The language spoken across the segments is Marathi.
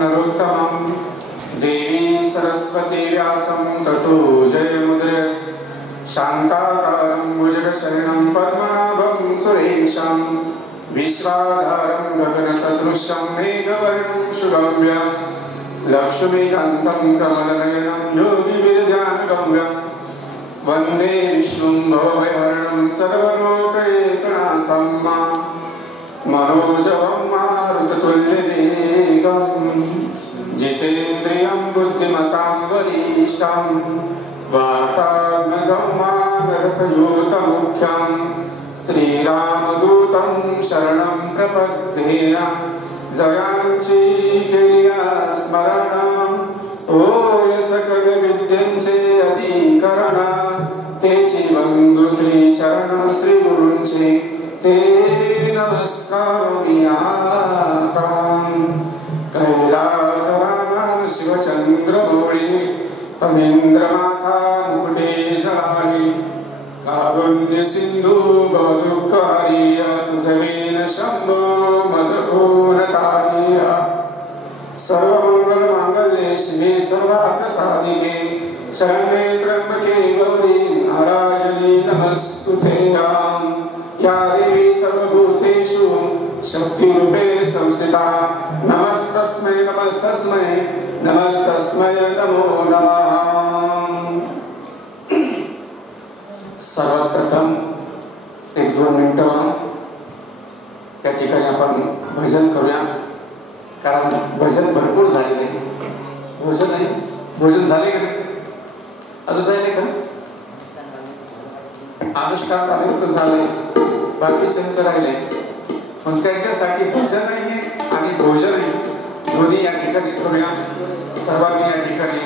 नरोत्तमं देवी सरस्वती व्यासं ततो जयमुदीरये शान्ताकारं भुजगशयनं पद्मनाभं सुरेशं विश्वाधारं गगनसदृशं मेघवर्णं शुभं लक्ष्मीकान्तं कमलनयनं योगिविरजानगम्यं वन्दे विष्णुं भवभयहरणं सर्वलोकैकनाथं मनोजवं मारुततुल्यवेगं जितेन्द्रियं बुद्धिमतां वरिष्ठं वातात्मजं मानरथयूतमुख्यं श्रीरामदूतं शरणं प्रपद्ये जयांची केलिया स्मरण ओय सकल विद्यांचे अधिकरण तेची वंदू श्री चरण श्री गुरूंचे ते नमस्कार कैलासरामान शिवचंद्रमौळी पनींद्रमाथा मुकुटे जळाळी कारुण्य सिंधू बहुदुःखहारी तुझवेन शंभो मजकोरतारी सर्वमंगल मांगल्ये शिवे सर्वार्थ साधिके शरण्ये त्र्यंबके गौरी नारायणी नमस्तुते या देवी सर्वभूतेषु शक्तिरूपे संस्थिता नमस्तस्मै नमस्तस्मै नमस्तस्मै नमो नमः। सर्वप्रथम 1-2 मिनिटं या ठिकाणी आपण भजन करूया, कारण भजन भरपूर झालेले भोजन आहे। भोजन झाले का अजून राहिले का? अनुष्ठान झालंय, बाकीच्यांचं राहिले, पण त्यांच्यासाठी भजनही आणि भोजनही दोन्ही या ठिकाणी करूया। सर्वांनी या ठिकाणी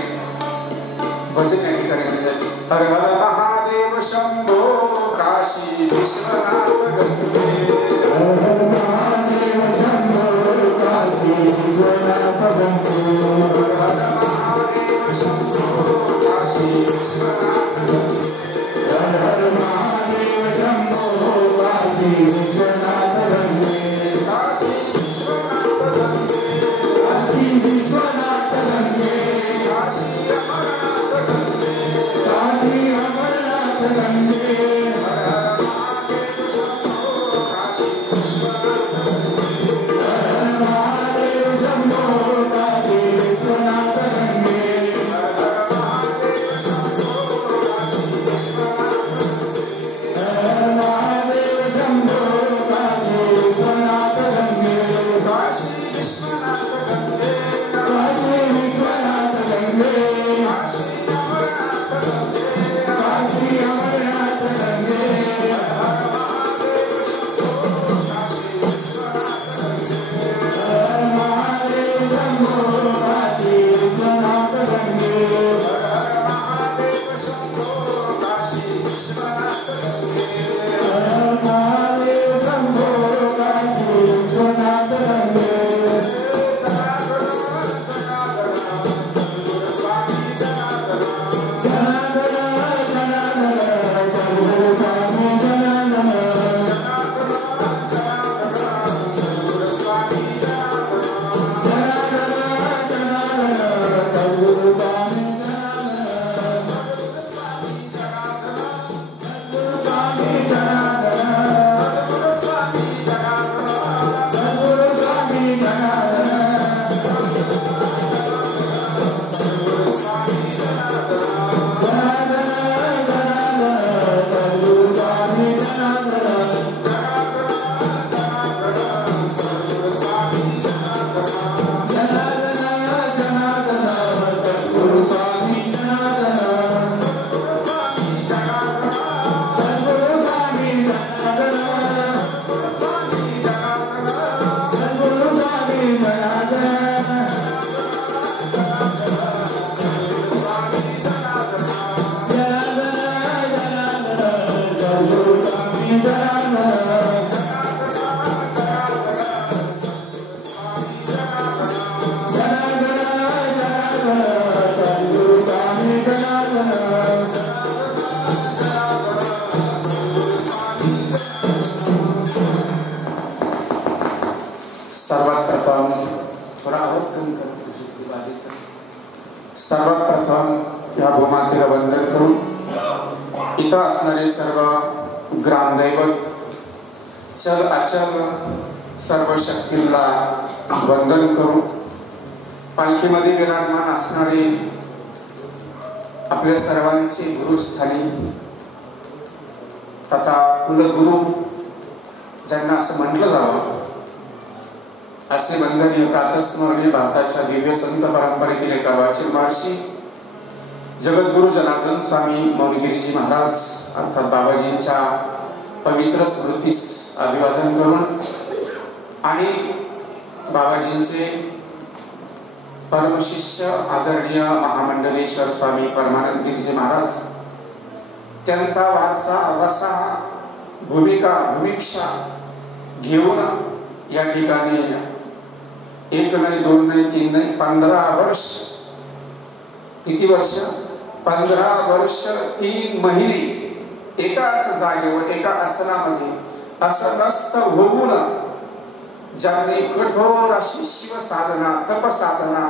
भजन या ठिकाणी असेल। हर हर महादेव शंभो काशी विश्वनाथ गंगे हर हर महादेव शंभो काशी विश्वनाथ गंगे हर हर महादेव शंभो काशी विश्वनाथ गंगे हर हर महादेव शंभो काशी विश्वनाथ गंगे काशी विश्वनाथ गंगे काशी विश्वनाथ गंगे काशी अमरनाथ गंगे काशी अमरनाथ गंगे हर हर महादेव शंभो काशी विश्वनाथ ह्या भूमातेला वंदन करून इथं असणारे सर्व ग्रामदैवत चल अचल सर्व शक्तींना वंदन करून पालखीमध्ये विराजमान असणारे आपल्या सर्वांचे गुरुस्थानी तथा कुलगुरु ज्यांना असं म्हटलं जावं असे वंदनीय प्रातस्मरणीय भारताच्या दिव्य संत परंपरेतील एक अर्वाचीन महर्षी जगद्गुरु जनार्दन स्वामी मौनगिरीजी महाराज अर्थात बाबाजींच्या पवित्र स्मृतीस अभिवादन करून आणि बाबाजींचे परमशिष्य आदरणीय महामंडलेश्वर स्वामी परमानंद गिरीजी महाराज त्यांचा वारसा वसा भूमिक्षा घेऊन या ठिकाणी एक नाही दोन नाही तीन नाही 15 वर्ष किती वर्ष 15 वर्ष 3 महिने एकाच जागेवर एका आसनामध्ये असनस्त होऊन ज्यांनी कठोर अशी शिव साधना तप साधना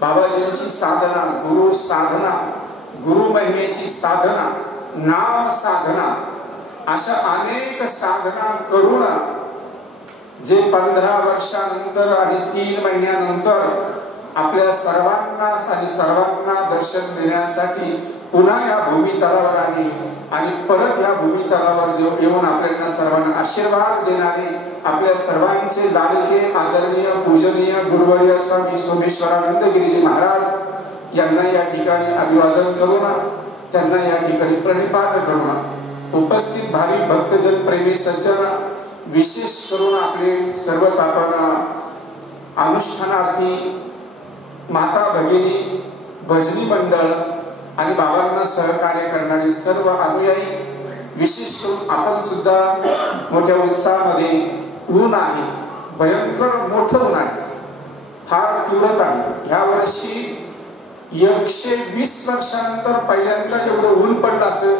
बाबाजींची साधना गुरु साधना गुरु महिमेची साधना नाम साधना अशा अनेक साधना करून जे 15 वर्षानंतर आणि 3 महिन्यानंतर आपल्या सर्वांना दर्शन देण्यासाठी पुन्हा या भूमितलावर आले आणि परत या भूमितलावर येऊन आपल्याला सर्वांना आशीर्वाद देणारे आपल्या सर्वांचे लाडके आदरणीय पूजनीय गुरुवर्य स्वामी सोमेश्वरानंद गिरीजी महाराज यांना या ठिकाणी अभिवादन करून त्यांना या ठिकाणी प्रणिपात करून उपस्थित भावी भक्तजन प्रेमी सज्जन विशेष करून आपले सर्वच आपण अनुष्ठानार्थी माता भगिनी भजनी मंडळ आणि बाबांना सहकार्य करणारे सर्व अनुयायी विशेष करून आपण सुद्धा मोठ्या उत्साहामध्ये ऊन आहेत भयंकर मोठं ऊन आहेत फार तीव्रता आहे ह्या वर्षी 120 वर्षानंतर पहिल्यांदा एवढं ऊन पडलं असं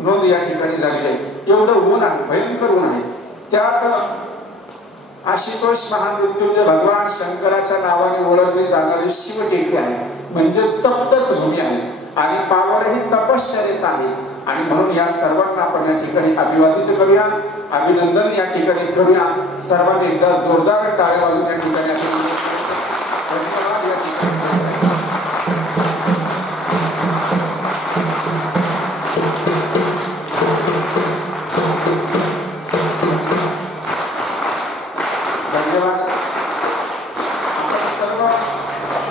नोंद या ठिकाणी झालेली आहे एवढं ऊन आहे भयंकर ऊन आहे त्यात आशुतोष महामृत्युंजय भगवान शंकराच्या नावाने ओळखली जाणारी शिवटेकडी आहे म्हणजे तप्तच भूमी आहे आणि पावर ही तपश्चर्याच आहे आणि म्हणून या सर्वांना आपण या ठिकाणी अभिवादित करूया अभिनंदन या ठिकाणी करूया सर्वांनी एकदा जोरदार टाळ्या वाजवून या ठिकाणी धन्यवाद या ठिकाणी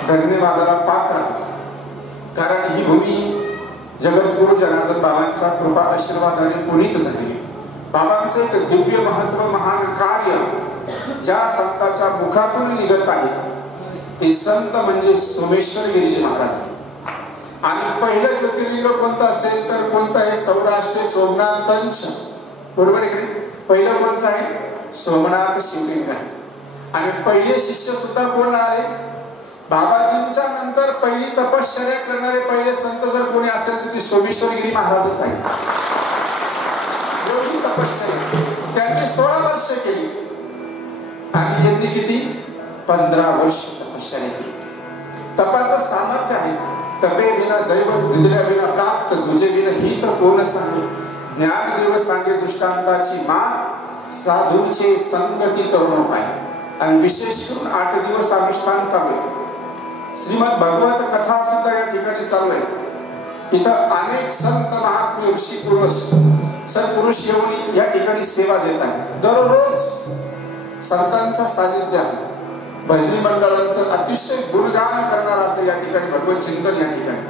धन्यवादाला पात्र कारण ही भूमी जगद्गुरु जनार्दन बाबांच्या कृपा आशीर्वादाने पुनीत झाली बाबांचे एक दिव्य महत्व महान कार्य ज्या संतांच्या मुखातून निघत आहेत ते संत म्हणजे सोमेश्वर गिरीजी महाराज आणि पहिलं ज्योतिर्लिंग कोणतं असेल तर कोणतं आहे सौराष्ट्र सोमनाथ तंच बरोबर इकडे पहिलं कोणतं आहे सोमनाथ शिवलिंग आहे आणि पहिले शिष्य सुद्धा कोण आले बाबाजींच्या नंतर पहिली तपश्चर्या करणारे पहिले संत जर कोणी असेल तर ती सोमेश्वरगिरी महाराजच आहे एवढी तपश्चर्या त्यांनी 16 वर्ष केली आणि यांनी किती 15 वर्ष तपश्चर्या केली तपाचं सामर्थ्य आहे तपे विना दैवत दिल्या विना प्राप्त तुझे विना ही तर कोण सांगे ज्ञानदेव सांगे दृष्टांताची मात साधूचे संगती तरुण पाय आणि विशेष करून 8 दिवस अनुष्ठान चालू आहे श्रीमद भगवत कथा सुद्धा या ठिकाणी चालू आहे इथं अनेक संत महात्मे ऋषी पुरुष सत्पुरुष येऊन या ठिकाणी सेवा देत आहेत दररोज संतांचा सानिध्य आहे भजनी मंडळांचं अतिशय गुणगान करणारा असं या ठिकाणी भगवत चिंतन या ठिकाणी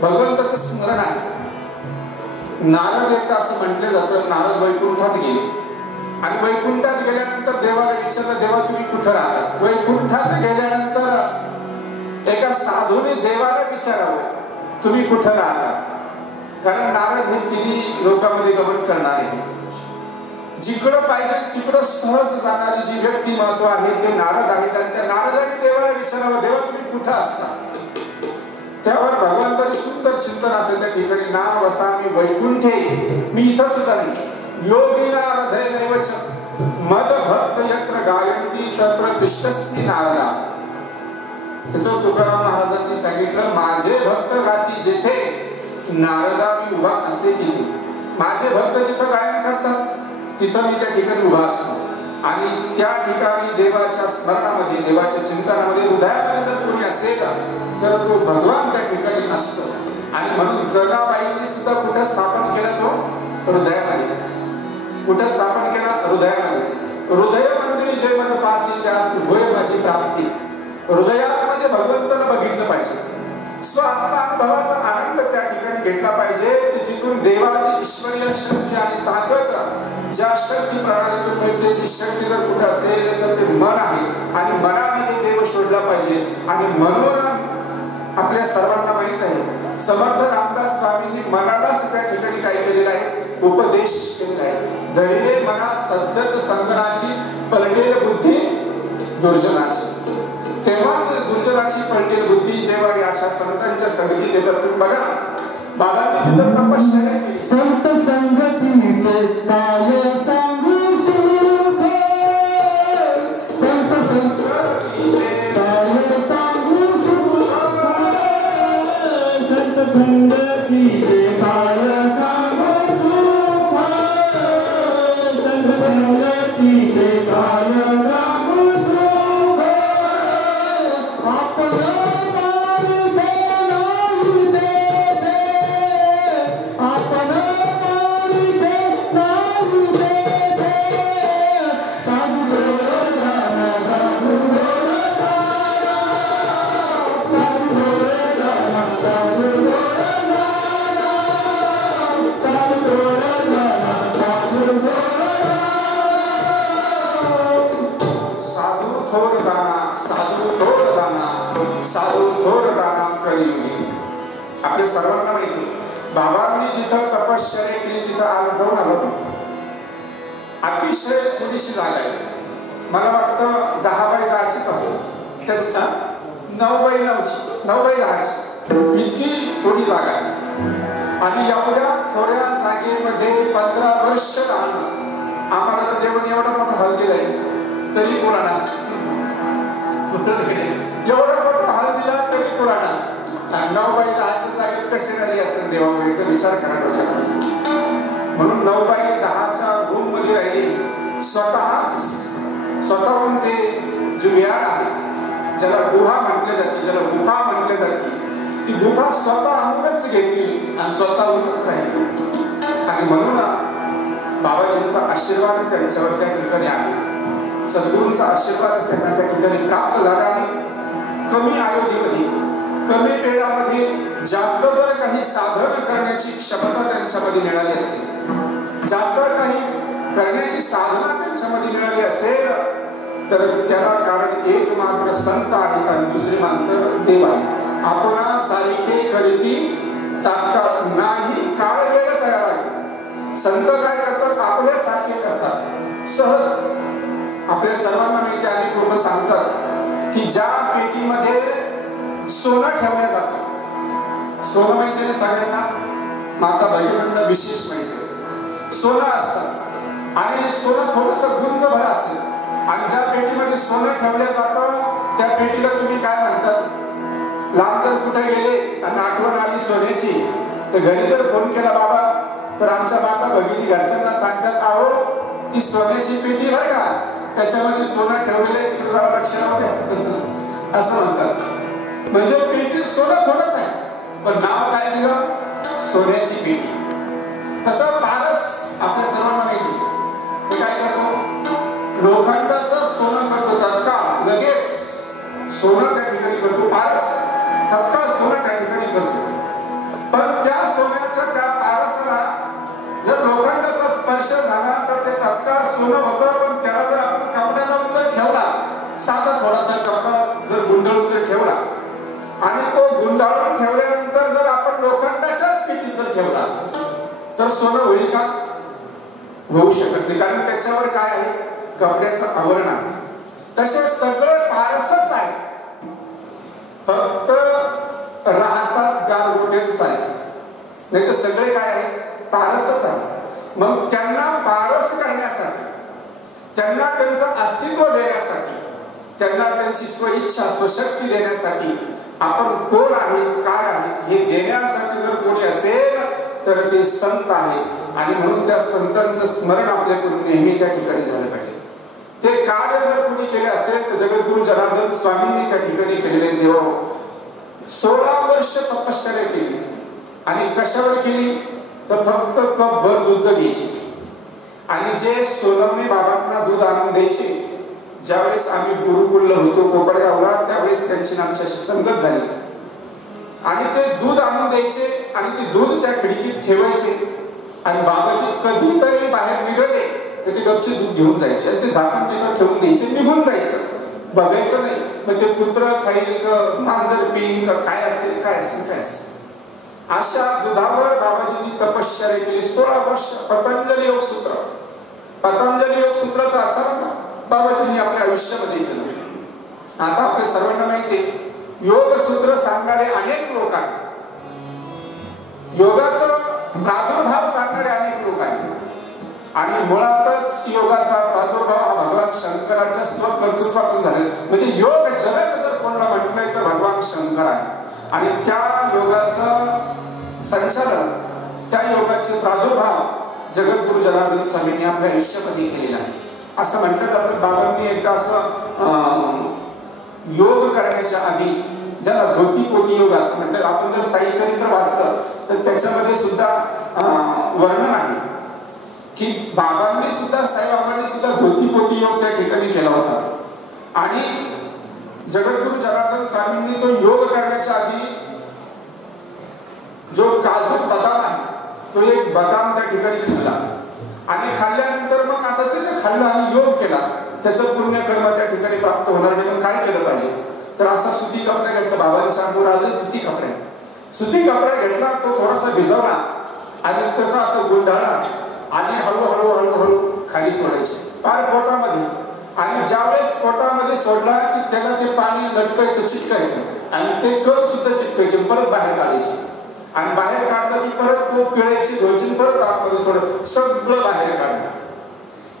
भगवंताचं स्मरण आहे नारद एकदा असं म्हटलं जातं नारद वैकुंठात गेले आणि वैकुंठात गेल्यानंतर देवाला विचारलं देवा तुम्ही कुठं राहता वैकुंठात गेल्यानंतर एका साधूने देवाला विचारावं तुम्ही कुठं राहता कारण नारद हे तिन्ही लोकांमध्ये गमन करणारे आहेत जिकडं पाहिजे तिकडं सहज जाणारी जी व्यक्तिमत्व आहे ते नारद आहेत आणि त्या नारदाने देवाला विचारावं देवा तुम्ही कुठं असता त्यावर भगवंताने सुंदर चिंतन असेल त्या ठिकाणी नाम वसामी वैकुंठे मी इथं सुद्धा नाही योगिना हृदय नैवच मद भक्त यत्र गायंती तत्र तिष्ठस्मी नारदा त्याचं तुकाराम महाराजांनी सांगितलं, माझे भक्त गाती जेथे नारदा मी उभा असे तिथे. माझे भक्त जिथं गायन करतात तिथं मी त्या ठिकाणी उभा असतो. आणि त्या ठिकाणी देवाच्या स्मरणामध्ये, देवाच्या चिंतनामध्ये, हृदयामध्ये जर कोणी असेल तर तो भगवान त्या ठिकाणी असतो. आणि म्हणून जनाबाईंनी सुद्धा कुठं स्थापन केलं? तो हृदयामध्ये. कुठं स्थापन केला? हृदयामध्ये. हृदय मंदिर जे मज पासी त्यास होय माझी प्राप्ती. हृदयामध्ये भगवंताला बघितलं पाहिजे. स्वात्मानुभवाचा आनंद त्या ठिकाणी घेतला पाहिजे की जिथून देवाची ईश्वरीय शक्ती आणि ताकद, ज्या शक्ती प्रणालीतून मिळते ती शक्ती जर कुठे असेल तर ते मन आहे. आणि मनाने ते देव शोधला पाहिजे. आणि म्हणून आपल्या सर्वांना माहित आहे, समर्थ रामदास स्वामींनी मनालाच त्या ठिकाणी काय केलेलं आहे? उपदेश केलेला आहे. धैर्य मना सज्जत संगनाची पलटेल बुद्धी दुर्जनाची. तेव्हाच दुर्जनाची पलटेल बुद्धी जेव्हा अशा संतांच्या संगतीत येतात. तुम्ही बघा, बाबांनी तिथं तपश्चर्या केली. संत संगतीचे काय सांगू सुख, संत संगतीचे काय सांगू सुख, संत संगतीचे काय सांगू सुख, संत संगतीचे काय सांगू सुख. आपण मारी दे नाही दे दे, आपण मारी दे नाही दे दे, साधू गोर जाना साधू गोर जाना, साधू गोर जाना साधू गोर जाना, साधू गोर जाना साधू गोर जाना. साधू थोर जाना, साधू थोर जाना, साधू थोर जाना कलियुगी. आपल्या सर्वांना माहिती, बाबांनी जिथं तपश्चर्या केली तिथं आज जाऊन आलो. अतिशय थोडीशी जागा आहे. मला वाटतं 10x10चीच असेल. त्याच 9x9ची, 9x10ची इतकी थोडी जागा आहे. आणि एवढ्या थोड्या जागेमध्ये 15 वर्ष राहणं, आम्हाला तर देवाने एवढा मोठा हॉल दिलाय तरी पुराणात, एवढा मोठा हॉल दिला तरी पुराणात. 9x10च्या जागेत कशी राहिली असेल देवावेळी विचार करायला होता. म्हणून 9x10च्या रूम मध्ये राहिली. स्वतःहून ते जुव्याड आहे, ज्याला गुहा म्हटले जाते, ज्याला गुहा म्हटले जाते, ती गुहा स्वतःहूनच घेतली आणि स्वतःहूनच राहिली. आणि म्हणून बाबाजींचा आशीर्वाद त्यांच्यावर त्या ठिकाणी आहे. सद्गुरूंचा आशीर्वाद त्यांना त्या ठिकाणी प्राप्त झाला. आणि कमी आयुष्यामध्ये, कमी वेळामध्ये जास्त जर काही साधन करण्याची क्षमता त्यांच्यामध्ये मिळाली असेल, जास्त काही करण्याची साधना त्यांच्यामध्ये मिळाली असेल तर त्याला कारण एक मात्र संत आहेत आणि दुसरे मात्र देव आहे. आपणा सारिखे करीती तात्काळ नाही काळ वेळ तयार आहे. संत काय करतात? आपल्यासारखे करतात, सहज. आपल्या सर्वांना माहिती, अनेक लोक सांगतात की ज्या पेटीमध्ये सोनं ठेवल्या जातं, सोनं माहिती आहे सगळ्यांना, माता भगिनींना विशेष माहिती. सोनं असतं आणि सोनं थोडस गुंज भर असेल. आणि ज्या पेटीमध्ये सोनं ठेवलं जातं त्या पेटीला तुम्ही काय म्हणतात? लांब जर कुठे गेले आणि आठवण आली सोन्याची तर घरी जर फोन केला बाबा, तर आमच्या माता भगिनी घरच्यांना सांगतात, आहो ती सोन्याची पेटी बरं का, त्याच्यामध्ये सोनं ठेवलेलं आहे, तिकडे जरा लक्ष राहू द्या असं म्हणतात. म्हणजे पेटी सोनं थोडंच आहे, पण नाव काय दिलं? सोन्याची पेटी. तसं पारस आपल्या सर्वांना माहिती, ते काय करतो? लोखंडाचं सोनं करतो तत्काळ, लगेच सोनं त्या ठिकाणी करतो. पारस तत्काळ सोनं त्या ठिकाणी करतो. पण त्या सोन्याच्या त्या पारसाला जर लोखंडाचा स्पर्श झाला तर ते तत्काळ सोनं होतं. पण त्याला जर आपण कपडा लावून जर ठेवला, साधा थोडासा कपडा जर गुंडाळून जर ठेवला आणि तो गुंडाळून ठेवल्यानंतर जर आपण लोखंडाच्याच पेटीत जर ठेवला तर सोनं होईल का? होऊ शकत नाही, कारण त्याच्यावर काय आहे? कपड्याचं आवरण आहे. तसे सगळे पारसच आहे, फक्त राहतात गारगोटेच आहे, नाही तर सगळे काय आहे? पारसच आहे. मग त्यांना पारस करण्यासाठी, त्यांना त्यांचं अस्तित्व देण्यासाठी, त्यांना त्यांची स्वइच्छा स्वशक्ती देण्यासाठी आपण कोण आहेत काय आहेत हे देण्यासाठी जर कोणी असेल तर ते संत आहे. आणि म्हणून त्या संतांचं स्मरण आपल्याकडून नेहमी त्या ठिकाणी झालं पाहिजे. ते कार्य जर कोणी केले असेल तर जगद्गुरु जनार्दन स्वामींनी त्या ठिकाणी केलेले देव 16 वर्ष तपश्चर्या केली. आणि कशावर केली तर फक्त कपभर दूध घ्यायची. आणि जे सोनवणे बाबांना दूध आणून द्यायचे, ज्यावेळेस आम्ही गुरुकुलला होतो कोपरगावला त्यावेळेस त्यांची आमच्याशी संगत झाली. आणि ते दूध आणून द्यायचे आणि ते दूध त्या खिडकीत ठेवायचे. आणि बाबाजी कधीतरी बाहेर निघाले तर ते गपचे दूध घेऊन जायचे आणि ते झाकून त्याच्यावर ठेवून द्यायचे, निघून जायचं, बघायचं नाही. मग ते कुत्र खाईल का मांजर पिईन का काय असेल काय असेल काय असेल. अशा दुधावर बाबाजींनी तपश्चर्या केली 16 वर्ष. पतंजली योगसूत्र, पतंजली योगसूत्राचं आचरण बाबाजींनी आपल्या आयुष्यामध्ये केलं. आता आपल्या सर्वांना माहिती आहे योगसूत्र सांगणारे अनेक लोक आहेत, योगाचा प्रादुर्भाव सांगणारे अनेक लोक आहेत. आणि मुळातच योगाचा प्रादुर्भाव हा भगवान शंकराच्या स्वकर्तृत्वातून झाला. म्हणजे योग जगत जर कोणाला म्हटलंय तर भगवान शंकर आहे. आणि त्या योगाचं संचालन, त्या योगाचे प्रादुर्भाव जगद्गुरु जनार्दन स्वामींनी आपल्या आयुष्यामध्ये केलेला आहे. असं म्हटलं जातं बाबांनी एकदा असं योग करण्याच्या आधी, ज्याला धोती पोती योग असं म्हटलं, आपण जर साई चरित्र वाचलं तर त्याच्यामध्ये सुद्धा वर्णन आहे की बाबांनी सुद्धा, साईबाबांनी सुद्धा धोती पोती योग त्या ठिकाणी केला होता. आणि जगद्गुरु जनार्दन स्वामींनी तो योग करण्याच्या आधी जो काजू बदाम आहे तो एक बदाम त्या ठिकाणी खाल्ला. आणि खाल्ल्यानंतर मग आता त्याचं खाल्लं आणि योग केला, त्याचं पुण्यकर्म त्या ठिकाणी प्राप्त होणार नाही. मग काय केलं पाहिजे तर असा सुती कपडा घेतला. बाबांच्या अंगावर आज सुती कपडा, सुती कपडा घेतला, तो थोडासा भिजवला आणि त्याचा असं गुंडाळला आणि हळूहळू हळूहळू खाली सोडायचे पार पोटामध्ये. आणि ज्यावेळेस पोटामध्ये सोडला की त्याला ते पाणी लटकायचं, चिटकायचं आणि ते कण सुद्धा चिटकायचे, परत बाहेर काढायचे. आणि बाहेर काढलं की परत तो पिळायची, धुवायची, परत आतमध्ये सोडत, सगळं बाहेर काढलं.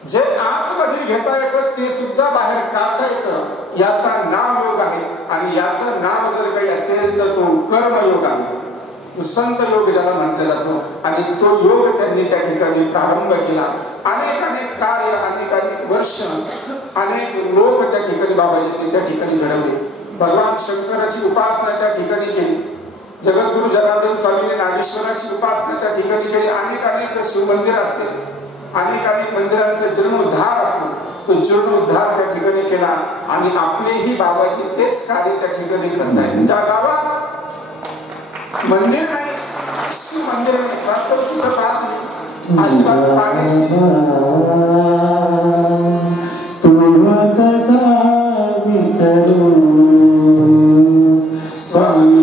जे आतमध्ये घेता येतं ते सुद्धा बाहेर काढता येतं. याचा नाम योग आहे. आणि याचं नाव जर काही असेल तर तो कर्मयोग आहे, तो संत योग ज्याला म्हटलं जातो. आणि तो योग त्यांनी त्या ठिकाणी प्रारंभ केला. अनेक अनेक कार्य, अनेक अनेक वर्ष, अनेक लोक त्या ठिकाणी बाबाजींनी त्या ठिकाणी घडवले. भगवान शंकराची उपासना त्या ठिकाणी केली. जगद्गुरु जनार्दन स्वामींनी नागेश्वराची उपासना त्या ठिकाणी केली. अनेक अनेक शिवमंदिर असेल, अनेक अनेक मंदिरांचा जीर्णोद्धार असेल, तो जीर्णोद्धार त्या ठिकाणी केला. आणि आपलेही बाबाजी तेच कार्य त्या ठिकाणी करतायत. ज्या गावात मंदिर नाही, शिव मंदिर नाही, वास्तव सुद्धा पाहत नाही, अजिबात पाण्याची तुला कसा विसरू स्वामी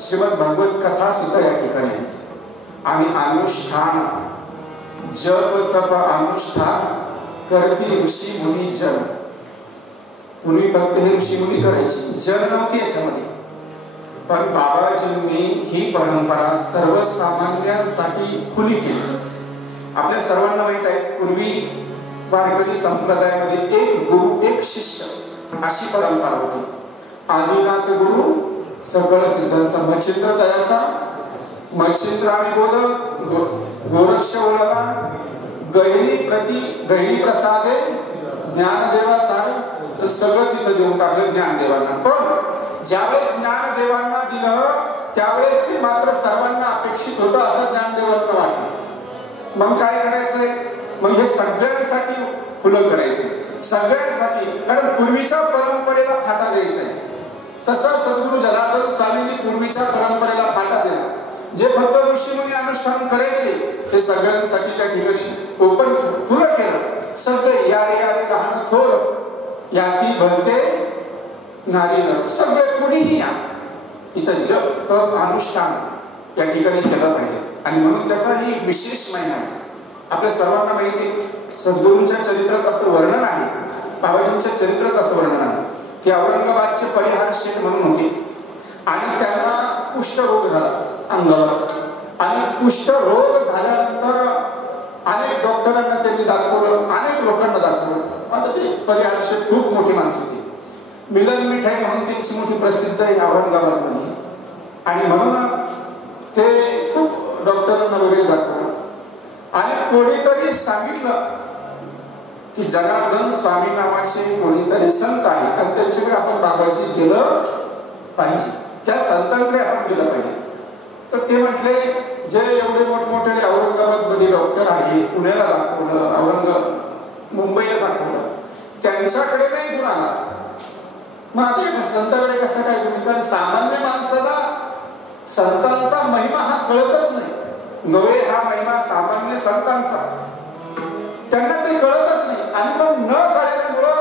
श्रीमद भगवत कथा सुद्धा या ठिकाणी आहेत. आणि अनुष्ठान, जप तप अनुष्ठान करती ऋषी मुनी जन. पूर्वी फक्त हे ऋषीमुनी करायचे, जग नव्हती याच्यामध्ये. पण बाबाजींनी ही परंपरा सर्वसामान्यांसाठी खुली केली. आपल्या सर्वांना माहित आहे, पूर्वी वारकरी संप्रदायामध्ये एक गुरु एक शिष्य अशी परंपरा होती. आदिनाथ गुरु सकळ सिद्धांचा मच्छिंद्र तयाचा, मच्छिंद्र आणि गोरक्ष ओळाला, गहिरी प्रसादे ज्ञानदेवा सार, सगळं तिथं देऊन टाकलं ज्ञानदेवांना. पण ज्यावेळेस ज्ञानदेवांना दिलं त्यावेळेस ते मात्र सर्वांना अपेक्षित होतं असं ज्ञानदेवांना वाटलं. मग काय करायचंय, मग हे सगळ्यांसाठी खुलं करायचं, सगळ्यांसाठी. कारण पूर्वीच्या परंपरेला फाटा द्यायचाय. तसं सद्गुरु जनार्दन स्वामींनी पूर्वीच्या परंपरेला फाटा दिला. जे फक्त ऋषीमुनी अनुष्ठान करायचे ते सगळ्यांसाठी त्या ठिकाणी ओपन खुलं केलं. सगळे यारे लहान थोर याती भरते नारी नर, सगळे कुणीही या. इथं जप तप अनुष्ठान या ठिकाणी केलं पाहिजे. आणि म्हणून त्याचाही विशेष महिना आहे. आपल्या सर्वांना माहिती आहे, सद्गुरूंच्या चरित्रात असं वर्णन आहे, बाबाजींच्या चरित्रात असं वर्णन आहे की औरंगाबादचे परिहार शेठ म्हणून होते आणि त्यांना कुष्ठरोग झाला अंगावर. आणि कुष्ठरोग झाल्यानंतर अनेक डॉक्टरांना त्यांनी दाखवलं, अनेक लोकांना दाखवलं. आता ते परिहार शेठ खूप मोठी माणसं होती. मिलन मिठाई म्हणून त्यांची मोठी प्रसिद्ध आहे औरंगाबादमध्ये. आणि म्हणून ते खूप डॉक्टरांना वगैरे दाखवलं. आणि कोणीतरी सांगितलं की जनार्दन स्वामी नावाचे कोणीतरी संत आहेत आणि त्यांच्याकडे आपण बाबाजी गेलं पाहिजे, त्या संतांकडे आपण गेलं पाहिजे. तर ते म्हटले, जे एवढे मोठमोठे औरंगाबाद मध्ये डॉक्टर आहे, पुण्याला दाखवलं, मुंबईला दाखवलं, त्यांच्याकडे नाही गुण आला. मग आता संतांकडे कसं काय गुण? कारण सामान्य माणसाला संतांचा महिमा हा कळतच नाही. नव्हे हा महिमा सामान्य संतांचा, त्यांना ते कळतच नाही. आणि मग न कळल्यामुळं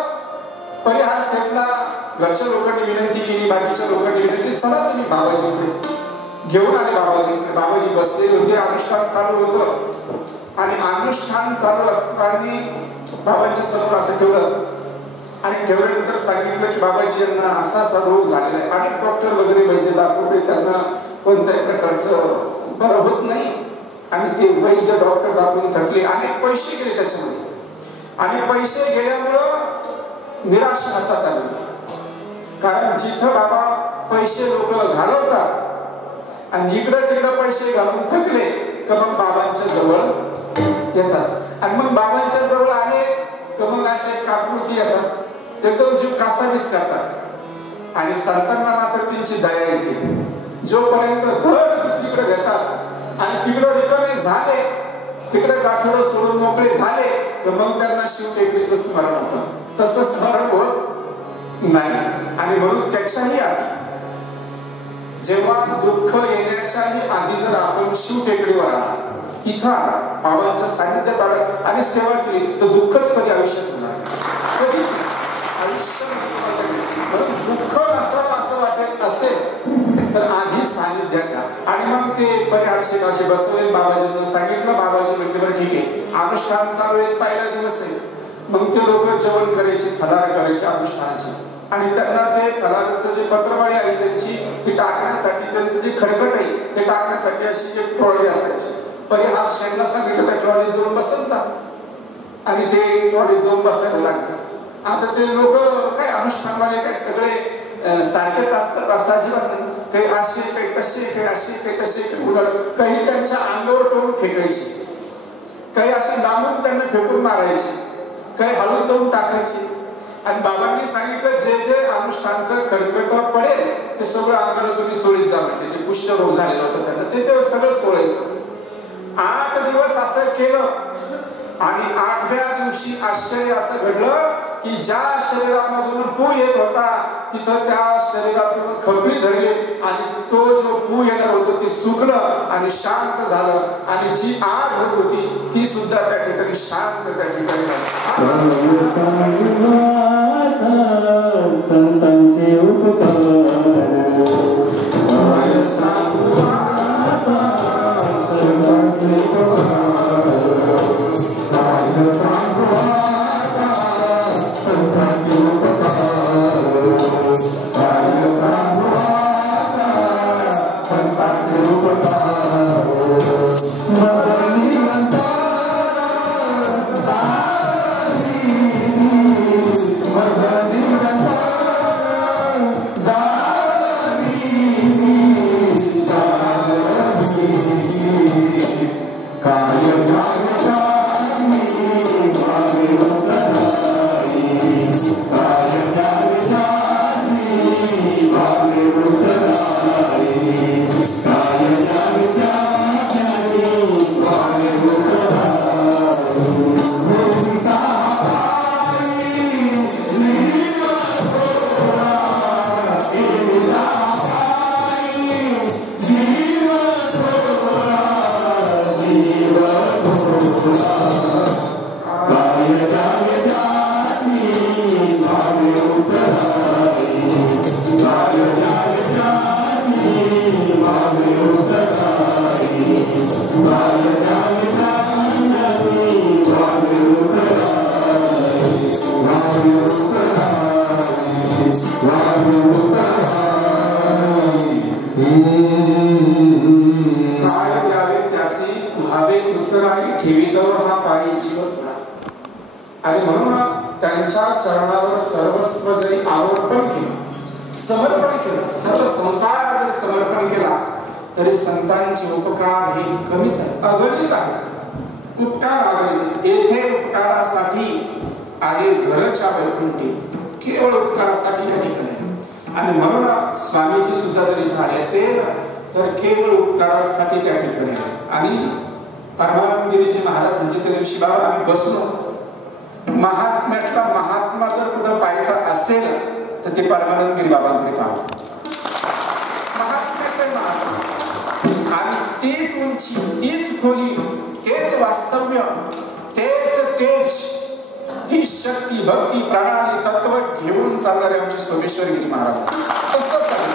परिहार शेठला घरच्या लोकांनी विनंती केली, बाकीच्या लोकांनी विनंती केली, चला तुम्ही बाबाजीकडे घेऊन आले. बाबाजी बसलेले होते, अनुष्ठान चालू होतं. आणि अनुष्ठान चालू असताना बाबांच्या समोर असं ठेवलं आणि ठेवल्यानंतर सांगितलं की बाबाजी यांना असा असा रोग झालेला आहे. अनेक डॉक्टर वगैरे वैद्य दाखवले, त्यांना कोणत्याही प्रकारचं बरं होत नाही. आणि ते वैद्य डॉक्टर दाखवून थकले, अनेक पैसे गेले त्याच्यामध्ये. आणि पैसे गेल्यामुळं निराश हातात आली. कारण जिथं बाबा पैसे लोक घालवतात आणि इकडं तिकडं पैसे घालून थकले का मग बाबांच्या जवळ येतात. आणि मग बाबांच्या जवळ आले का मग असे काकृती येतात, एकदम जीव कासावीस करतात. आणि संतांना मात्र त्यांची दया येते. जोपर्यंत धड दुसरीकडे घेतात आणि तिकडं रिकामे झाले, तिकडे गाठोडं सोडून मोकळे झाले तर मग त्यांना शिवटेकडीचं स्मरण होतं. तसं स्मरण होत नाही. आणि म्हणून त्याच्याही आधी, जेव्हा दुःख येण्याच्याही आधी जर आपण शिवटेकडीवर आला, इथं आला, बाबांच्या सानिध्यात आला आणि सेवा केली तर दुःखच कधी आयुष्यात होणार कधीच दुःख असं वाटायचं असेल तर आधी सानिध्यात या. आणि मग ते परिहार शेठ असे बसवले, बाबाजींना सांगितलं. बाबाजी म्हणजे बरं ठीक आहे, अनुष्ठान चालू आहे, पहिला दिवस आहे. मग ते लोक जेवण करायचे, फराळ करायचे अनुष्ठानाचे. आणि त्यांना ते फराळाचं जे पत्रवाळी आहे त्यांची, ती टाकण्यासाठी त्यांचं जे खरकट आहे ते टाकण्यासाठी अशी एक ट्रॉली असायची. परिहार शेठला सांगितलं त्या ट्रॉलीत जाऊन बसायचा आणि ते ट्रॉलीत जाऊन बसायला लागले. आता ते लोक काय अनुष्ठानवाले काय सगळे सारखेच असतात असं अजिबात नाही. काही असे, काही तसे, काही असे, काही तसे, काही उलट. काही त्यांच्या अंगावर टोळून फेकायचे, काही असे लांबून त्यांना फेकून मारायचे, काही हलून जाऊन टाकायचे. आणि बाबांनी सांगितलं जे जे अनुष्ठानचं खरकट पडेल ते सगळं अंगाला तुम्ही चोळीत जा म्हणजे. ते कुष्ठरोग झालेला होता त्यांना, ते सगळं चोळायचं. 8 दिवस असं केलं आणि 8व्या दिवशी आश्चर्य असं घडलं की ज्या शरीरामधून पू येत होता तिथं त्या शरीरातून खपली धरली आणि तो जो पू येणार होतं ते सुकलं आणि शांत झालं. आणि जी आग होत होती ती सुद्धा त्या ठिकाणी शांत त्या ठिकाणी झाली. संतांचे उपकार संतांचे उपकार आणि म्हणून त्यांच्या चरणावर सर्वस्व जरी आरोपण केलं, समर्पण केलं, सर्व संसार जरी समर्पण केला तरी संतांचे उपकार हे कमीच आहेत, अगणित आहेत. उपकार अगणित. येथे उपकारासाठी आधी घरच्या वैकुंठी केवळ उपकारासाठी या ठिकाणी. आणि म्हणून स्वामीजी सुद्धा जर इथे आले असेल तर केवळ उपकारासाठी त्या ठिकाणी आहेत. आणि परमानंदगिरीजी महाराज म्हणजे त्या दिवशी बाबा आम्ही बसलो, महात्म्यातला महात्मा जर कुठं पाहायचा असेल तर ते परमानंदगिरी बाबांकडे पाहा. महात्म्यातले महात्मा आणि तीच उंची, तीच खोली, तेच वास्तव्य, तेच तेज, ती शक्ती, भक्ती, प्रणाली, तत्व घेऊन चालणारे आमचे सोमेश्वरगिरी महाराज. तसंच आहे.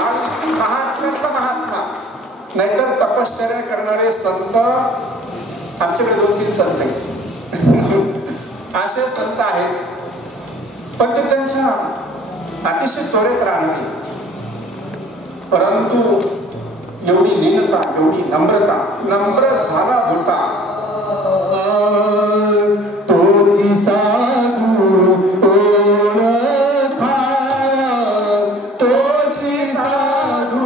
आणि महात्म्यातला महात्मा, नाहीतर तपश्चर्या करणारे संत आमच्याकडे 2-3 संत आहेत. असे संत आहेत, पण ते त्यांच्या अतिशय त्वरेत राहणारे, परंतु एवढी लीनता, एवढी नम्रता, नम्र झाला होता तोची साधू ओळखा, तोची साधू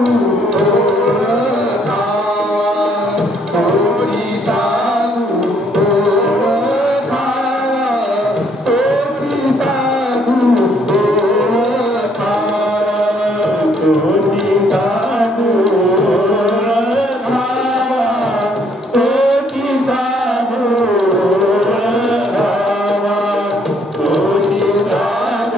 ओळखा, तोची साधू ओळखा, तोची साधू ओळखा, तोची साधू ओळखा, तोची साधू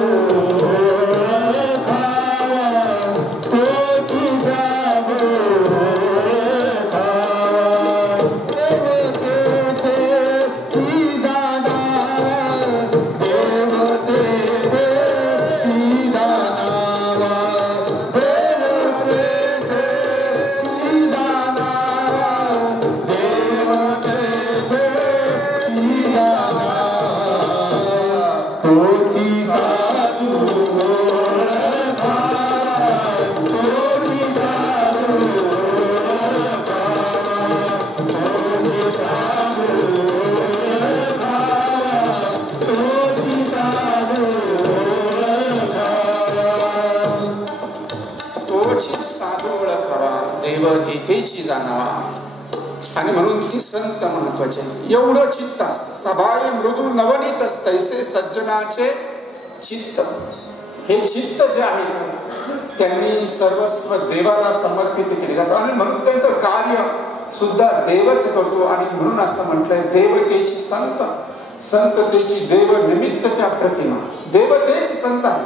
तेथेची जाणावा. आणि म्हणून ती संत महत्वाचे आहेत. एवढं चित्त असतं. सभाई मृदू नवनीत तैसे सज्जनाचे चित्त. हे चित्त जे आहे त्यांनी सर्वस्व देवाला समर्पित केलेलं असं. आणि म्हणून त्यांचं कार्य सुद्धा देवच करतो. आणि म्हणून असं म्हटलंय, देवतेची संत, संततेची देव निमित्त त्या प्रतिमा. देवतेची संत आहे.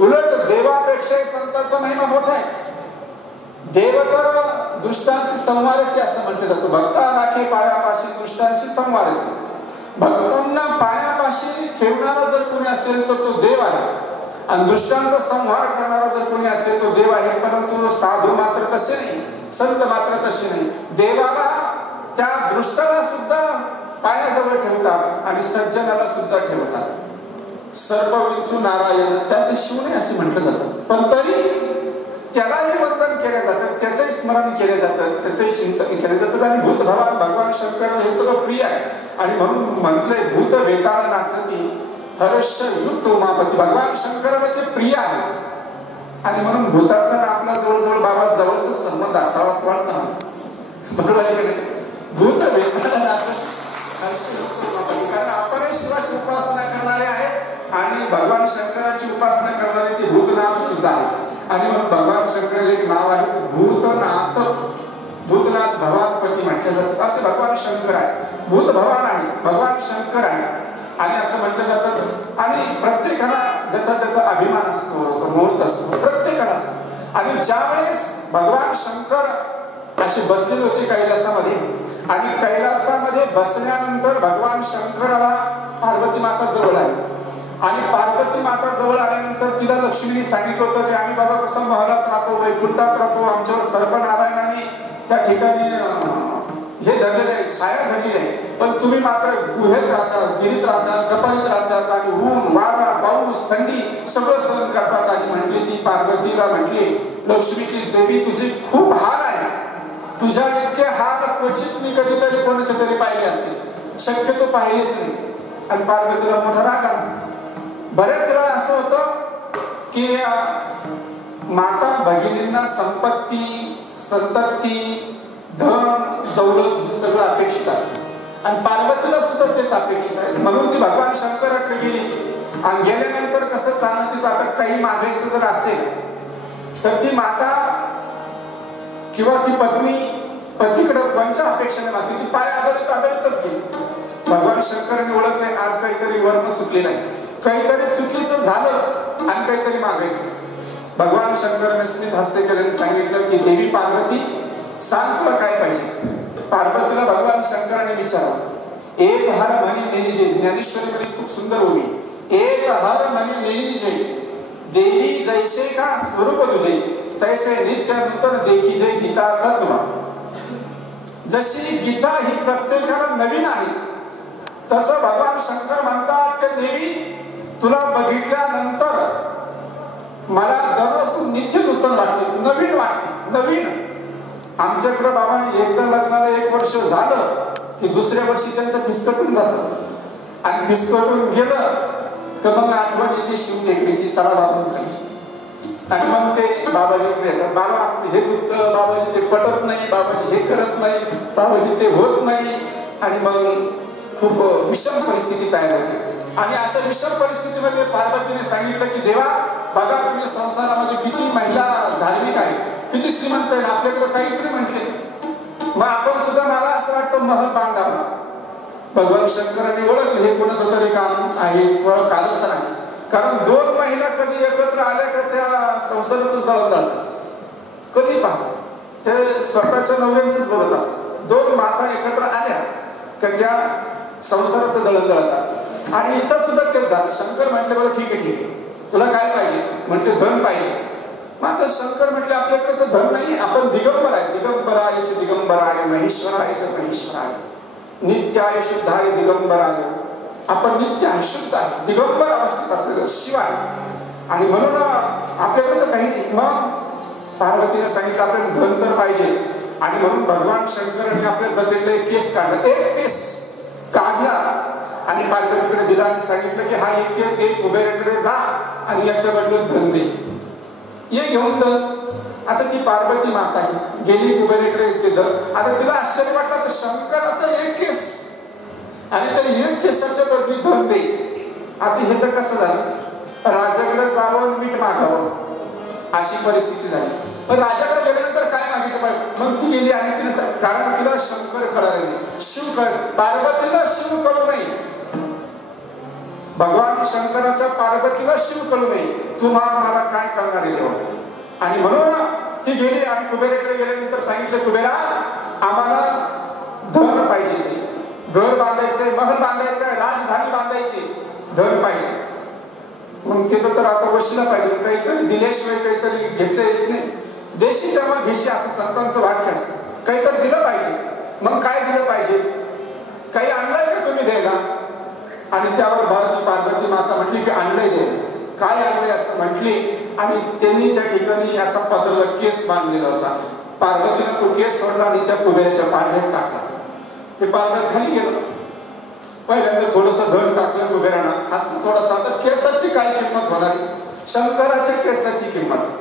उलट देवापेक्षा संतांचा महिमा मोठा आहे. देव तर दुष्टांशी संवारसी असं म्हटलं जातं. भक्ता राखे पायापाशी दुष्टांशी संवारसी. भक्तांना पायापाशी ठेवणारा जर कोणी असेल तर तो देव आहे. आणि दुष्टांचा संहार करणारा जर कोणी असेल तो देव आहे. परंतु साधू मात्र तसे नाही, संत मात्र तसे नाही. देवाला त्या दुष्टाला सुद्धा पायाजवळ ठेवतात आणि सज्जनाला सुद्धा ठेवतात. सर्व विंचू नारायण, त्याचे शिवणे असे म्हटलं जातं. पण तरी त्यालाही वंदन केलं जातं, त्याचंही स्मरण केलं जातं, त्याचंही चिंतन केलं जातं. आणि भूतभावात भगवान शंकर हे सगळं प्रिय आहे. आणि म्हणून म्हटलंय, भूत वेताळ नाचती हर्ष युक्त उमापती. भगवान शंकराला ते प्रिय आहे. आणि म्हणून भूताचा आपला जवळजवळ बाबा जवळचा संबंध असावा असं वाटतं. बरोबर आहे की नाही? भूत वेताळ भगवान शंकराची उपासना करणारे ते भूतनाथ सुद्धा आहे. आणि मग भगवान शंकर एक नाव आहे भूतनाथ. भूतनाथ भगवानपती म्हटलं जातं. असे भगवान शंकर आहे, भूत भगवान आहे, भगवान शंकर आहे आणि असं म्हटलं जातं. आणि प्रत्येकाला ज्याचा त्याचा अभिमान असतो, तो मुहूर्त असतो, प्रत्येकाला असतो. आणि ज्यावेळेस भगवान शंकर असे बसलेले होते कैलासामध्ये आणि कैलासामध्ये बसल्यानंतर भगवान शंकराला पार्वती माता जवळ आली आणि पार्वती माता जवळ आल्यानंतर तिला लक्ष्मीने सांगितलं होतं की आम्ही बाबा कसं महलात राहतो, वैकुंठात राहतो, आमच्यावर सर्पनारायणाने त्या ठिकाणी हे धरलेलं आहे, छाया धरलेली आहे, पण तुम्ही मात्र गुहेत राहतात, गिरीत राहतात, कपालीत राहतात आणि ऊन वारा पाऊस थंडी सगळं सहन करतात. आणि म्हटली ती पार्वतीला म्हटली लक्ष्मीची देवी तुझी खूप हाल आहे, तुझ्या इतके हाल क्वचित मी कधीतरी कोणाच्या तरी पाहिले असेल, शक्यतो पाहिलेच नाही. आणि पार्वतीला मोठा राग आला. बऱ्याच वेळा असं होतं की माता भगिनींना संपत्ती संतती धन दौलत हे सगळं अपेक्षित असतं आणि पार्वतीला सुद्धा तेच अपेक्षित आहे. म्हणून ती भगवान शंकराकडे गेली आणि गेल्यानंतर कसं चाललं तिचं आता काही मागायचं जर असेल तर ती माता किंवा ती पत्नी पतीकडे कोणत्या अपेक्षेने मागते, ती पाय आदळतच गेली. भगवान शंकरांनी ओळखले आज काहीतरी वर्ण चुकले नाही, काहीतरी चुकीचं झालं आणि काहीतरी मागायचं. भगवान शंकराने स्मित हास्य केल्याने सांगितलं की देवी पार्वती सांग तुला काय पाहिजे. पार्वतीला भगवान शंकराने विचारलं एक हर मनी नेनिजे. ज्ञानेश्वरीमध्ये खूप सुंदर ओवी, एक हर मनी नेनिजे देवी जैसे का स्वरूप तुझे तैसे नित्य नूतन देखी जय गीता तत्व. जशी गीता ही प्रत्येकाला नवीन आहे तसं भगवान शंकर म्हणतात की देवी तुला बघितल्यानंतर मला दररोज नित्य नूतन वाटते, नवीन वाटते, नवीन. आमच्याकडे बाबा एकदा लग्नाला 1 वर्ष झालं की दुसऱ्या वर्षी त्यांचं फिसकटून जातं आणि फिसकटून गेलं तर मग आठवण येते शिवटेकडीची, चला बाबा. आणि मग ते बाबाजीकडे येतात, बाबा आमचं हे दुखतं, बाबाजी ते पटत नाही, बाबाजी हे करत नाही, बाबाजी ते होत नाही. आणि मग खूप विषम परिस्थिती तयार होते. आणि अशा विषम परिस्थितीमध्ये पार्वतीने सांगितलं की देवा बघा तुम्ही संसारामध्ये किती महिला धार्मिक आहे, किती श्रीमंत आहे, आपल्याकडे काहीच नाही म्हटले, मग आपण सुद्धा मला असं वाटतं महल बांधावा. भगवान शंकरांनी ओळखलं हे कोणाचं तरी काम आहे, कालच नाही. कारण 2 महिला कधी एकत्र आल्या का त्या संसाराचंच दळण जातं. कधी पहा ते स्वतःच्या नवऱ्यांचंच बोलत असतात. 2 माता एकत्र आल्या का त्या संसाराचं दळण दळत असतात. आणि इथं सुद्धा ते झालं. शंकर म्हटले बरं ठीक आहे तुला काय पाहिजे, म्हटले धन पाहिजे. माझं शंकर म्हटले आपल्याकडे तर धन नाही, आपण दिगंबर आहे, दिगंबरायचे दिगंबर आहे, महेश्वरायचे महेश्वर आहे, नित्य आहे शुद्ध आहे दिगंबर आहे, आपण नित्य आहे शुद्ध आहे दिगंबर अवस्थेत असलेलं शिव आहे. आणि म्हणून आपल्याकडे तर काही नाही. मग पार्वतीने सांगितलं आपल्याला धन तर पाहिजे. आणि म्हणून भगवान शंकरांनी आपल्या जटेतले केस काढला, एक केस काढला आणि पार्वतीकडे दिला आणि सांगितलं की हा एक केस घे, कुबेराकडे जा आणि याच्या बदल्यात धन दे, ये घेऊन धन. आता ती पार्वती माता आहे, गेली कुबेराकडे ते धन. आता तिला आश्चर्य वाटलं तर शंकराचा एक केस आणि त्या एक केसाच्या बदली धन द्यायचं. आता हे तर कसं झालं, राजाकडे जावं मीठ मागावं अशी परिस्थिती झाली. पण राजाकडे गेल्यानंतर काय मागितलं पाहिजे, मग ती गेली आणि तिने कारण तिला शंकर कळाले नाही, शिव कळ, पार्वतीला शिव कळू नाही, भगवान शंकराच्या पार्वतीला शिव कळू नाही, तुम्हाला मला काय कळणार आहे देवा. आणि म्हणून ती गेली आणि कुबेराकडे गेल्यानंतर सांगितलं कुबेरा आम्हाला धन पाहिजे, ते घर बांधायचंय, महल बांधायचंय, राजधानी बांधायची, धन पाहिजे. मग तिथं तर आता वशिला पाहिजे, काहीतरी दिल्याशिवाय काहीतरी घेतलं येत नाही. देशी जमा घेशी असं संतांचं वाक्य असतं, काहीतरी दिलं पाहिजे. मग काय दिलं पाहिजे, काही आणलंय का तुम्ही द्यायला. आणि त्यावर भारती पार्वती माता म्हटली की आणलंय दे, काय आणलंय असं म्हटली. आणि त्यांनी त्या ठिकाणी असा पदरला केस बांधलेला होता. पार्वतीनं तो केस सोडला आणि त्या कुबेराच्या पारड्यात टाकला. ते पारडं खाली गेलं. पहिल्यांदा थोडस धन टाकलं कुबेरानं, असं थोडस. आता केसाची काय किंमत होणार, शंकराच्या केसाची किंमत.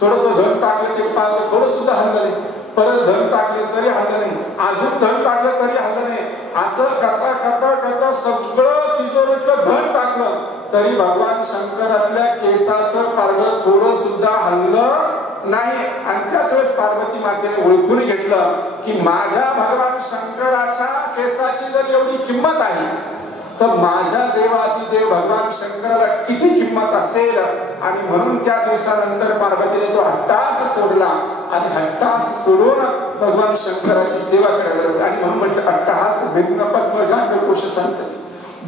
थोडस धन टाकलं ते पारडं थोडं सुद्धा हललं. परत धन टाकले तरी हल्लं नाही, अजून धन टाकलं तरी हल्लं नाही. असं करता करता करता सगळं तिजोरीतलं धन टाकलं तरी भगवान शंकरातल्या केसाचं पारडं थोडं सुद्धा हल्लं नाही. आणि त्याच वेळेस पार्वती मातेने ओळखून घेतलं की माझ्या भगवान शंकराच्या केसाची जर एवढी किंमत आहे तर माझ्या देवादिदेव भगवान शंकराला किती किंमत असेल. आणि म्हणून त्या दिवसानंतर पार्वतीने तो हट्टास सोडला आणि हट्टास सोडून भगवान शंकराची सेवा करायला लागली. आणि म्हणून म्हटलं अट्टहास भिन्न पद्मजांड कोश संतती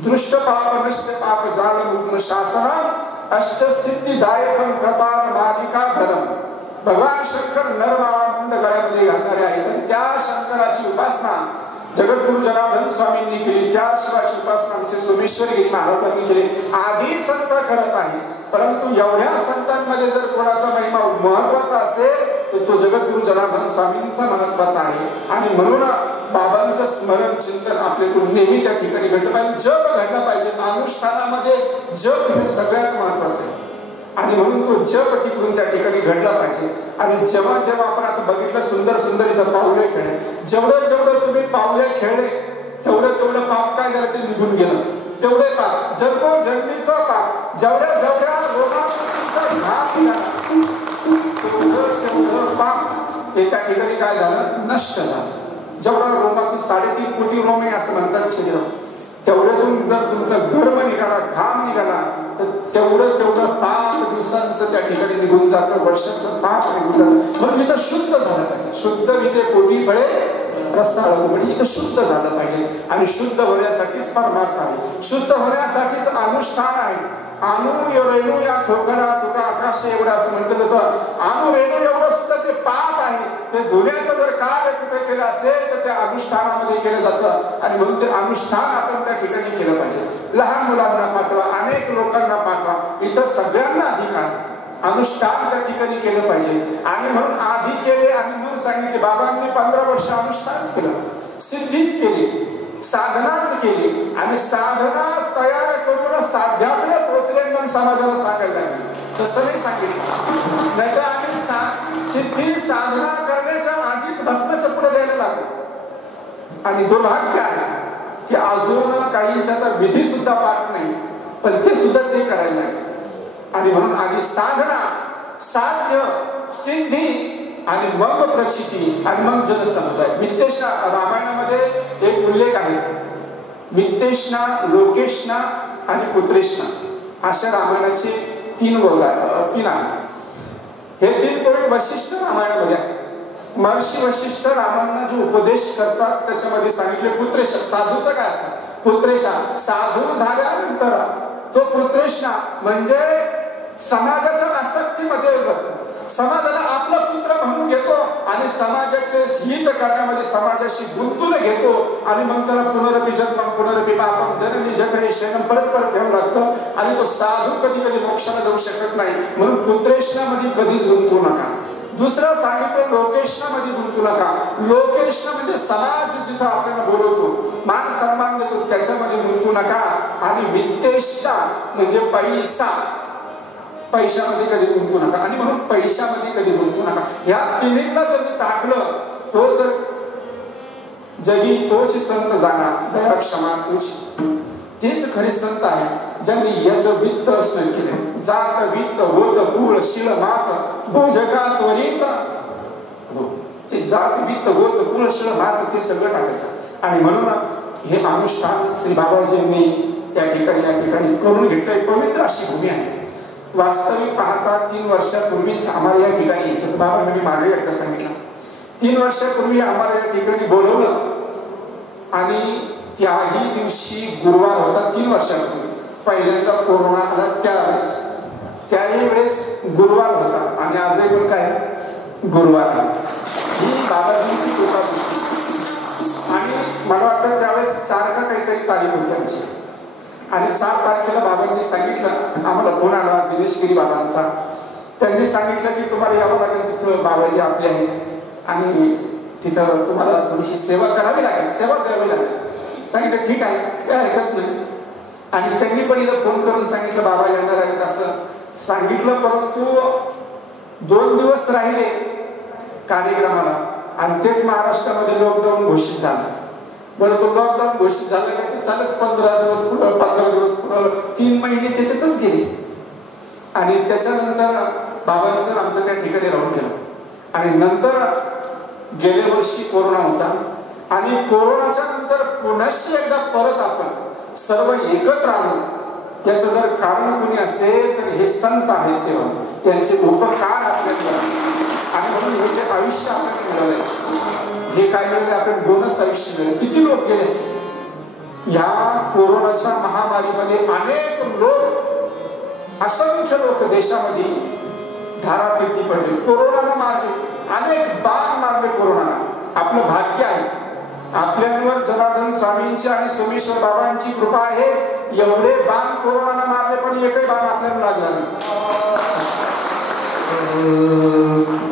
दृष्ट पाप नष्ट पाप जाल मुग्न शासना अष्ट सिद्धिदायकं कृपाल मालिका धरम. भगवान शंकर नरमाळा मुंड गळ्यामध्ये घालणारे आहेत आणि त्या शंकराची उपासना जगद्गुरु जनार्दन स्वामींनी केली, त्या शिवाची उपासना आमचे सोमेश्वरगिरी महाराजांनी केली. आधी संत करत आहे, परंतु एवढ्या संतांमध्ये जर कोणाचा महिमा महत्वाचा असेल तर तो जगद्गुरु जनार्दन स्वामींचा महत्वाचा आहे. आणि म्हणून बाबांचं स्मरण चिंतन आपल्याकडून नेहमी त्या ठिकाणी घडलं पाहिजे, जप घडलं पाहिजे. अनुष्ठानामध्ये जप हे सगळ्यात महत्वाचं आहे आणि म्हणून तो जप तिकडून त्या ठिकाणी घडला पाहिजे. आणि जेव्हा जेव्हा आपण आता बघितलं सुंदर सुंदर इथं पावले खेळले, जेवढं जेवढं तुम्ही पावले खेळले तेवढं तेवढं पाप काय झालं ते निघून गेलं. तेवढे पाप जन्मोजन्मीचं पाप जेवढ्या जेवढ्या रोगाचा घास तेवढं पाप ते त्या ठिकाणी काय झालं नष्ट झालं. जेवढा रोमातून 3.5 कोटी रोम आहे असं म्हणतात शरीरात, तेवढ्यातून जर तुमचा गर्भ निघाला घाम निघाला तर तेवढं तेवढं पाप दिवसांचं त्या ठिकाणी निघून जातं, वर्षाचं पाप निघून जातं. म्हणून इथं शुद्ध झालं पाहिजे. शुद्ध विजय पोटी फळे रसाळ म्हणजे इथं शुद्ध झालं पाहिजे. आणि शुद्ध होण्यासाठीच परमार्थ आहे, शुद्ध होण्यासाठीच अनुष्ठान आहे. अनु रेणू या ठोकळा तुका आकाश एवढं असं म्हटलं होतं. अनु रेणू एवढं सुद्धा जे पाप आहे ते धुण्याचं जर कार्य कुठे केलं असेल तर त्या अनुष्ठानामध्ये केलं जातं. आणि म्हणून ते अनुष्ठान आपण त्या ठिकाणी केलं पाहिजे. लहान मुलांना पाठवा, अनेक लोकांना पाठवा, इथं सगळ्यांना अधिकार अनुष्ठान त्या ठिकाणी केलं पाहिजे. आणि म्हणून आधी केले आणि मग सांगितले. बाबांनी 15 वर्ष अनुष्ठानच केलं, सिद्धीच केली, साधनाच केली आणि साधना तयार करून साध्याकडे पोहोचले मग समाजाला सांगायला लागले. तसं नाही सांगितलं, नाही तर आम्ही सिद्धी साधना करण्याच्या आधीच भस्माच्या पुढे द्यायला लागलो. आणि दुर्भाग्य आहे की अजून काहींच्या तर विधी सुद्धा पाठ नाही, पण ते सुद्धा ते करायला लागले. आणि म्हणून आधी साधना, साध्य, सिद्धी आणि मग प्रचिती आणि मग जनसमुदाय. वित्तेष्णा रामायणामध्ये एक उल्लेख आहे, वित्तेष्णा, लोकेष्णा आणि पुत्रेष्णा अशा रामायणाचे 3 आहे. हे 3 पॉईंट वशिष्ठ रामायणामध्ये आहेत. महर्षी वशिष्ठ रामांना जो उपदेश करतात त्याच्यामध्ये सांगितले पुत्रेशा. साधूचं काय असतं पुत्रेशा, साधू झाल्यानंतर तो पुत्रेष्णा म्हणजे समाजाच्या आसक्तीमध्ये जातो, समाजाला आपला पुत्र म्हणून घेतो आणि समाजाचे हित करण्यामध्ये समाजाशी गुंतून घेतो. आणि मग त्याला पुनरपि जन्म पुनरपि पापम जननी जठरे शयनम परत परत घ्यावं लागतं. आणि तो साधू कधी कधी मोक्षाला जाऊ शकत नाही. म्हणून पुत्रेष्णामध्ये कधीच गुंतू नका. दुसरं सांगितलं लोकेष्णामध्ये गुंतू नका. लोकेष्णा म्हणजे समाज जिथं आपल्याला बोलवतो, मान सन्मान देतो, त्याच्यामध्ये गुंतू नका. आणि वित्तेष्णा म्हणजे पैशामध्ये कधी गुंतू नका. आणि म्हणून पैशामध्ये कधी गुंतू नका. या तिन्हीला जर टाकलं तोच जगी, तोच संत जाणार. दया क्षमा तुझी, तेच खरे संत आहे ज्यांनी याचं वित्त असणं केलं. जात वित्त होत कुळ शिळ मात भोजका त्वरित, ते जात वित्त होत कुळ शिळ मात ते सगळं टाकायचं. आणि म्हणून हे अनुष्ठान श्री बाबाजींनी या ठिकाणी करून घेतलंय. पवित्र अशी भूमी आहे. वास्तविक पाहता 3 वर्षापूर्वीच आम्हाला या ठिकाणी यायचं. बाबांनी मी मागे एकदा सांगितलं, 3 वर्षापूर्वी आम्हाला या ठिकाणी बोलवलं आणि त्याही दिवशी गुरुवार होता. 3 वर्षापूर्वी पहिल्यांदा कोरोना आला त्याही वेळेस गुरुवार होता आणि आजही पण काय गुरुवार आहे. ही बाबाजींची कृपा दृष्टी. आणि मला वाटतं त्यावेळेस 4 का काहीतरी तारीख होती आमची. आणि 4 तारखेला बाबांनी सांगितलं, आम्हाला फोन आला दिनेशगिरी बाबांचा. त्यांनी सांगितलं की तुम्हाला यावं लागेल, तिथं बाबाजी आपले आहेत आणि तिथं तुम्हाला थोडीशी सेवा करावी लागेल, सेवा द्यावी लागेल. सांगितलं ठीक आहे, काय हरकत नाही. आणि त्यांनी पण इथं फोन करून सांगितलं बाबा येणार आहेत असं सांगितलं. परंतु 2 दिवस राहिले कार्यक्रमाला आणि तेच महाराष्ट्रामध्ये लॉकडाऊन घोषित झालं. बरं, तो लॉकडाऊन घोषित झालं का ते चालच 15 दिवस पुढं, 15 दिवस पुढं, 3 महिने त्याच्यातच गेले. आणि त्याच्यानंतर बाबांचं आमचं त्या ठिकाणी राहून गेलं. आणि नंतर गेल्या वर्षी कोरोना होता आणि कोरोनाच्या नंतर पुनश्च एकदा परत आपण सर्व एकत्र आलो. याचं जर कारण कोणी असेल तर हे संत आहेत तेव्हा यांचे उपकार आपल्याला आणि म्हणून हे जे आयुष्य आपल्याला मिळालंय हे काय मिळालं, आपण बोनस आयुष्य मिळालं. किती लोक गेले असतील ह्या कोरोनाच्या महामारीमध्ये. अनेक लोक, असंख्य लोक देशामध्ये धारातीर्थी पडले, कोरोनाला मारले, अनेक बाण मारले कोरोनाला. आपलं भाग्य आहे आपल्यावर जनार्दन स्वामींची आणि सोमेश्वर बाबांची कृपा आहे. एवढे बाण कोरोनाला मारले पण एकही बाण आपल्याला लागला नाही.